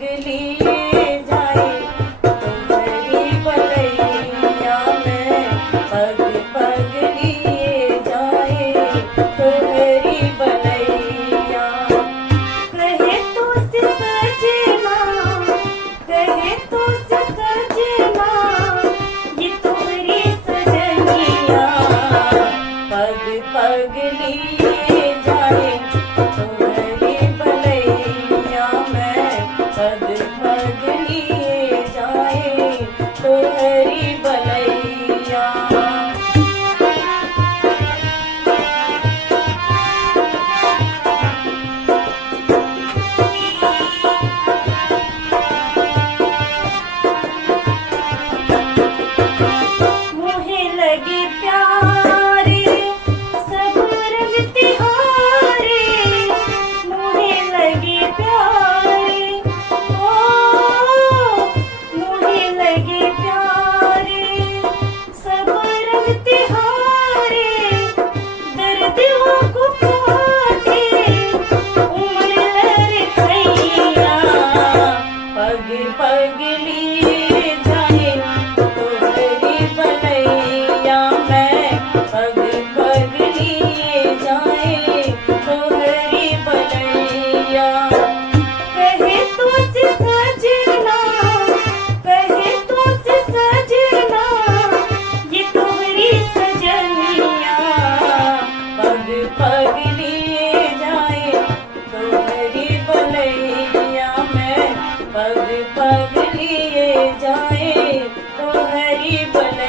पग लिए जाए तुम्हारी बलैया में, पग पग लिए जाए तुम्हारी बलैया। कहे तुझसे सजना, कहे तुझसे सजना, ये तुम्हारी सजनिया, पग पग लिए जाए तुम्हारी बलैया में, पग पग लिए जाए तुम्हारी बलैया। मुहे लगे प्यारे सब रंग तिहारे, मुहे लगे प्यारे, ओ मुहे लगे प्यारे सब रंग तिहारे, दर्दियों को काटे उम्र लड़खैया, पग पग लिए जाए तुम्हारी बलैया में, पग पग लिए जाए तुम्हारी बलैया। कहे तुझसे सजना, कहे तुझसे सजना, ये तुम्हारी सजनिया, पग पग लिए जाए तुम्हारी बलैया में, पग पग लिए जाए तुम्हारी बलैया।